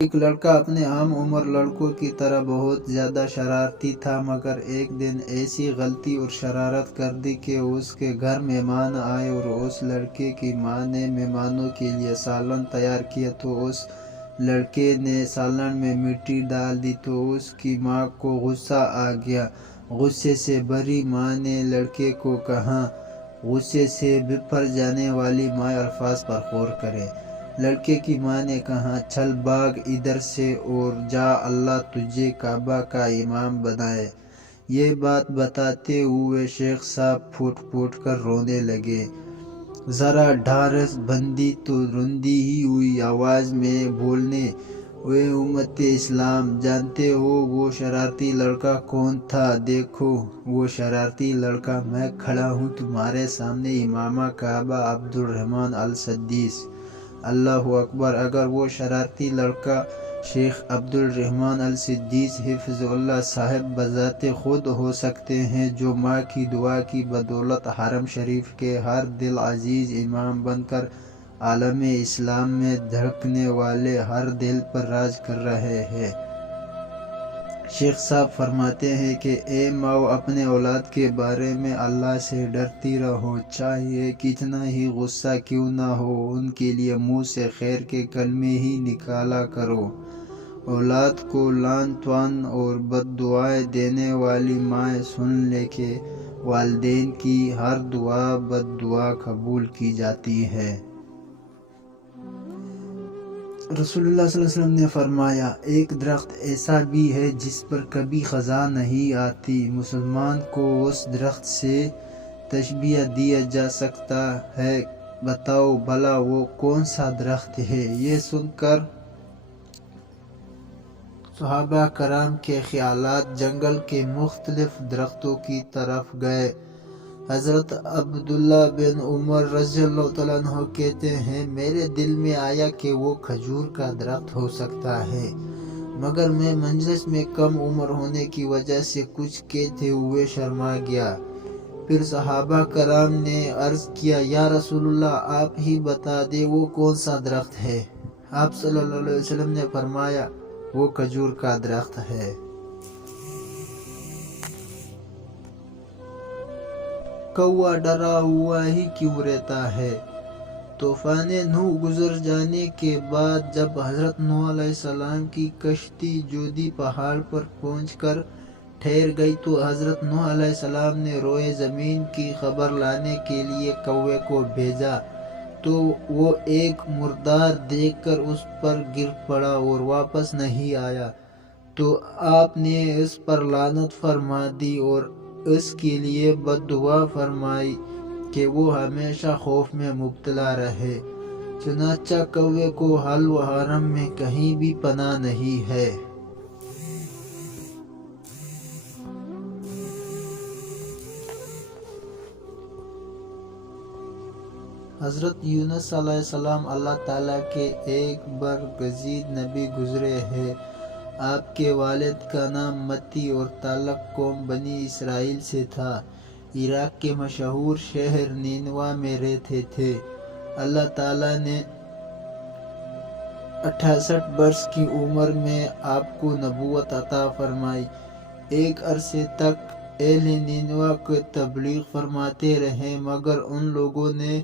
ایک لڑکا اپنے عام عمر لڑکوں کی طرح بہت زیادہ شرارتی تھا، مگر ایک دن ایسی غلطی اور شرارت کر دی کہ اس کے گھر مہمان آئے اور اس لڑکے کی ماں نے مہمانوں کے لیے سالن تیار کیا تو اس لڑکے نے سالن میں مٹی ڈال دی تو اس کی ماں کو غصہ آ گیا۔ غصے سے بھری ماں نے لڑکے کو کہا، غصے سے بھڑ جانے والی ماں الفاظ پر غور کرے۔ لڑکے کی ماں نے کہا، چل بھاگ ادھر سے اور جا، اللہ تجھے کعبہ کا امام بنائے۔ یہ بات بتاتے ہوئے شیخ صاحب پھوٹ پھوٹ کر رونے لگے۔ ذرا ڈھارس بندھی تو رندی ہی ہوئی آواز میں بولنے، اے امت اسلام، جانتے ہو وہ شرارتی لڑکا کون تھا؟ دیکھو وہ شرارتی لڑکا، میں کھڑا ہوں تمہارے سامنے، امام کعبہ عبدالرحمن السدیس۔ اللہ اکبر! اگر وہ شرارتی لڑکا شیخ عبدالرحمن السدیس حفظہ اللہ صاحب بذات خود ہو سکتے ہیں، جو ماں کی دعا کی بدولت حرم شریف کے ہر دل عزیز امام بن کر عالم اسلام میں دھڑکنے والے ہر دل پر راج کر رہے ہیں۔ شیخ صاحب فرماتے ہیں کہ اے ماؤ، اپنے اولاد کے بارے میں اللہ سے ڈرتی رہو، چاہے کتنا ہی غصہ کیوں نہ ہو، ان کے لیے منہ سے خیر کے کلمے ہی نکالا کرو۔ اولاد کو لعن طعن اور بد دعائیں دینے والی مائیں سن لے کہ والدین کی ہر دعا بد دعا قبول کی جاتی ہے۔ رسول اللہ صلی اللہ علیہ وسلم نے فرمایا، ایک درخت ایسا بھی ہے جس پر کبھی خزاں نہیں آتی۔ مسلمان کو اس درخت سے تشبیہ دیا جا سکتا ہے، بتاؤ بھلا وہ کون سا درخت ہے؟ یہ سن کر صحابہ کرام کے خیالات جنگل کے مختلف درختوں کی طرف گئے۔ حضرت عبداللہ بن عمر رضی اللہ تعالیٰ عنہ کہتے ہیں، میرے دل میں آیا کہ وہ کھجور کا درخت ہو سکتا ہے، مگر میں مجلس میں کم عمر ہونے کی وجہ سے کچھ کہتے ہوئے شرما گیا۔ پھر صحابہ کرام نے عرض کیا، یا رسول اللہ، آپ ہی بتا دیں وہ کون سا درخت ہے؟ آپ صلی اللہ علیہ وسلم نے فرمایا، وہ کھجور کا درخت ہے۔ کوا ڈرا ہوا ہی کیوں رہتا ہے؟ طوفان نوح گزر جانے کے بعد جب حضرت نوح علیہ السلام کی کشتی جودی پہاڑ پر پہنچ کر ٹھہر گئی تو حضرت نوح علیہ السلام نے روئے زمین کی خبر لانے کے لیے کوے کو بھیجا تو وہ ایک مردار دیکھ کر اس پر گر پڑا اور واپس نہیں آیا، تو آپ نے اس پر لعنت فرما دی اور اس کے لیے بد دعا فرمائی کہ وہ ہمیشہ خوف میں مبتلا رہے۔ چنانچہ کوے کو حل و حرم میں کہیں بھی پناہ نہیں ہے۔ حضرت یونس علیہ السلام اللہ تعالیٰ کے ایک برگزیدہ نبی گزرے ہیں۔ آپ کے والد کا نام متی اور تعلق قوم بنی اسرائیل سے تھا۔ عراق کے مشہور شہر نینوا میں رہتے تھے۔ اللہ تعالیٰ نے 68 برس کی عمر میں آپ کو نبوت عطا فرمائی۔ ایک عرصے تک اہل نینوا کو تبلیغ فرماتے رہے، مگر ان لوگوں نے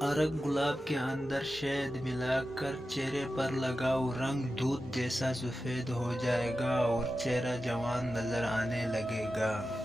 عرق گلاب کے اندر شہد ملا کر چہرے پر لگاؤ، رنگ دودھ جیسا سفید ہو جائے گا اور چہرہ جوان نظر آنے لگے گا۔